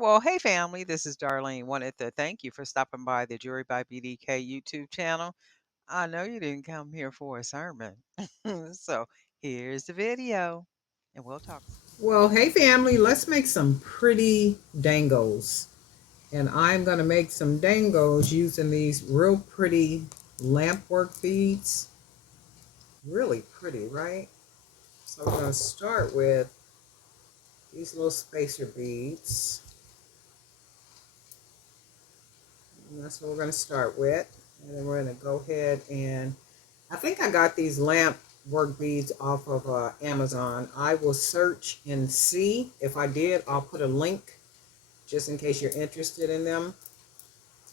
Well, hey family, this is Darlene. Wanted to thank you for stopping by the Jury by BDK YouTube channel. I know you didn't come here for a sermon. So here's the video, and we'll talk. Well, hey family, let's make some pretty dangles. And I'm going to make some dangles using these real pretty lamp work beads. Really pretty, right? So I'm going to start with these little spacer beads. And that's what we're going to start with. And then we're going to go ahead and, I think I got these lamp work beads off of Amazon. I will search and see. If I did, I'll put a link just in case you're interested in them.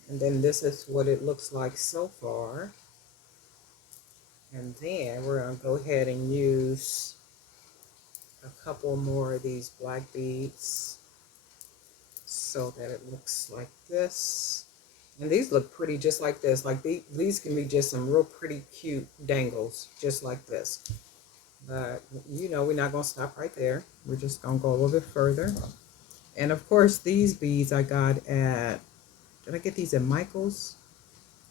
And then this is what it looks like so far. And then we're going to go ahead and use a couple more of these black beads so that it looks like this. And these look pretty just like this. Like these can be just some real pretty cute dangles just like this. But you know, we're not going to stop right there. We're just going to go a little bit further. And of course, these beads I got at, did I get these at Michael's?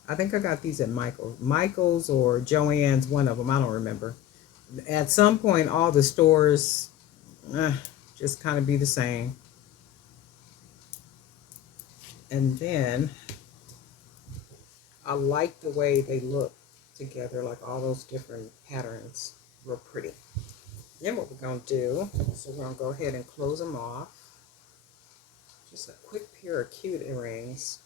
I think I got these at Michael's or Joann's, one of them. I don't remember. At some point, all the stores just kind of be the same. And then I like the way they look together, like all those different patterns. Real pretty. Then what we're going to do, so we're going to go ahead and close them off. Just a quick pair of cute earrings.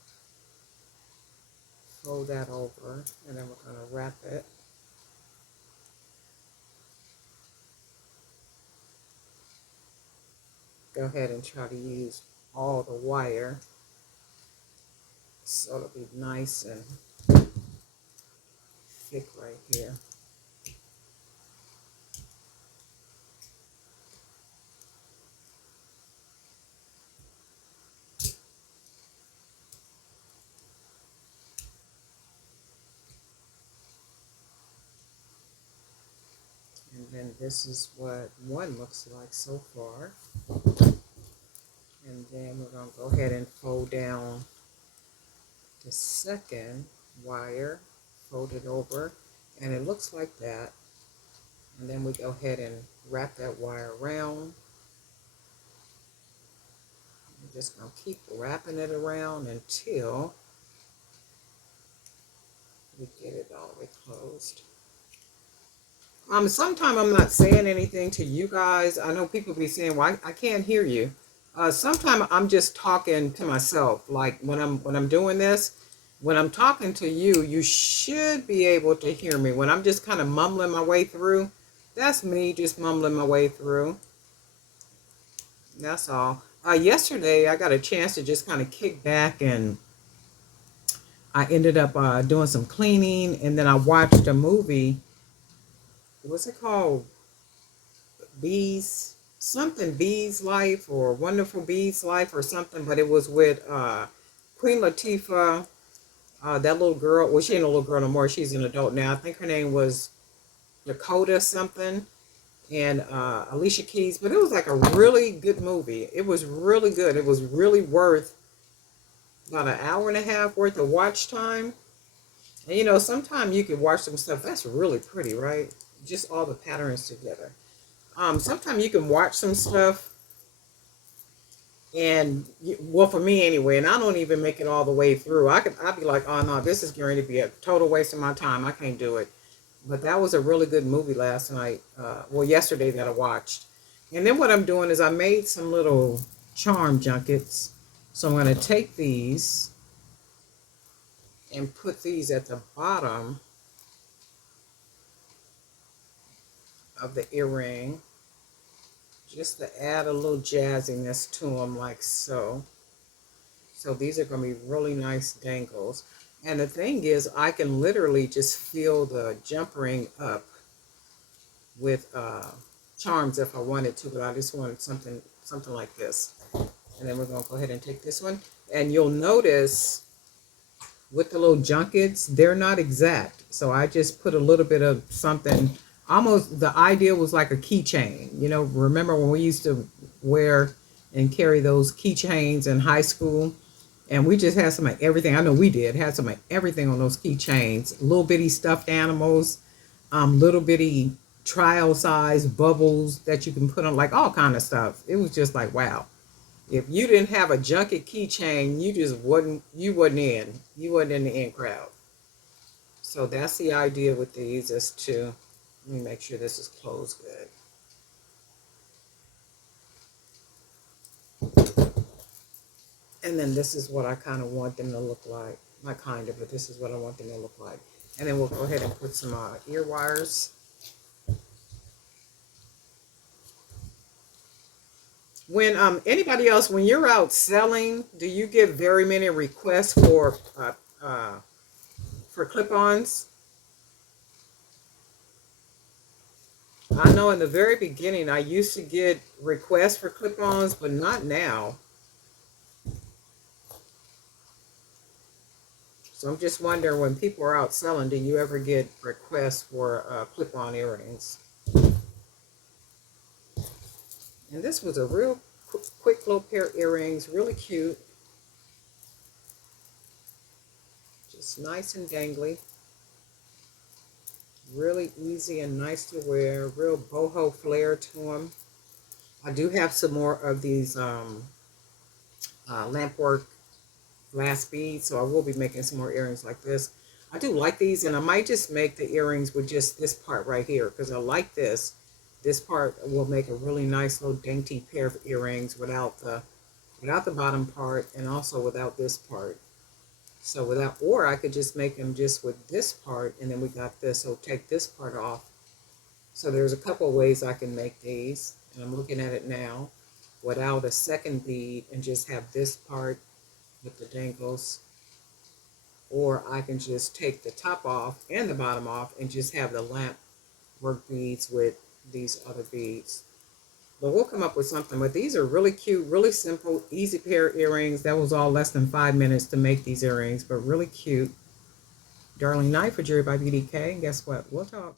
Fold that over, and then we're going to wrap it. Go ahead and try to use all the wire so it'll be nice and thick right here. And then this is what one looks like so far. And then we're going to go ahead and fold down the second wire, fold it over, and it looks like that. And then we go ahead and wrap that wire around. I'm just going to keep wrapping it around until we get it all the way closed. Sometimes I'm not saying anything to you guys. I know people be saying, "Well, I can't hear you." Sometimes I'm just talking to myself. Like when I'm doing this, when I'm talking to you, you should be able to hear me. When I'm just kind of mumbling my way through, that's me just mumbling my way through. That's all. Yesterday, I got a chance to just kind of kick back, and I ended up doing some cleaning, and then I watched a movie. What's it called? Bees, something Bees Life or Wonderful Bees Life or something, but it was with Queen Latifah, that little girl. Well, she ain't a little girl no more. She's an adult now. I think her name was Dakota something, and Alicia Keys. But it was like a really good movie. It was really good. It was really worth about an hour and a half worth of watch time. And you know, sometimes you can watch some stuff that's really pretty, right? Just all the patterns together. Sometimes you can watch some stuff, and well, for me anyway, and I don't even make it all the way through. I'd be like, oh no, this is going to be a total waste of my time. I can't do it. But that was a really good movie last night. Well, yesterday that I watched. And then what I'm doing is I made some little charm junkets. So I'm going to take these and put these at the bottom of the earring, just to add a little jazziness to them, like so. So these are going to be really nice dangles. And the thing is, I can literally just fill the jump ring up with charms if I wanted to, but I just wanted something like this. And then we're going to go ahead and take this one. And you'll notice with the little junkets, they're not exact. So I just put a little bit of something. Almost the idea was like a keychain. You know, remember when we used to wear and carry those keychains in high school. And we just had some of everything. I know we did, had some of everything on those keychains. Little bitty stuffed animals, little bitty trial size bubbles that you can put on, like all kind of stuff. It was just like, wow. If you didn't have a junket keychain, you wasn't in the in crowd. So that's the idea with these, is to, let me make sure this is closed good. And then this is what I kind of want them to look like. Not kind of, but this is what I want them to look like. And then we'll go ahead and put some ear wires. When anybody else, when you're out selling, do you get very many requests for clip-ons? I know in the very beginning I used to get requests for clip-ons, but not now. So I'm just wondering, when people are out selling, do you ever get requests for clip-on earrings? And this was a real quick little pair of earrings, really cute. Just nice and dangly. Really easy and nice to wear. Real boho flair to them. I do have some more of these lampwork glass beads, so I will be making some more earrings like this. I do like these, and I might just make the earrings with just this part right here, because I like this. This part will make a really nice little dainty pair of earrings without the bottom part, and also without this part. So without, or I could just make them just with this part, and then we got this. So take this part off. So there's a couple of ways I can make these, and I'm looking at it now, without a second bead, and just have this part with the dangles. Or I can just take the top off and the bottom off and just have the lamp work beads with these other beads. But we'll come up with something. But these are really cute, really simple, easy pair of earrings. That was all less than 5 minutes to make these earrings, but really cute. Darling Knight for Jewelry by BDK. And guess what? We'll talk.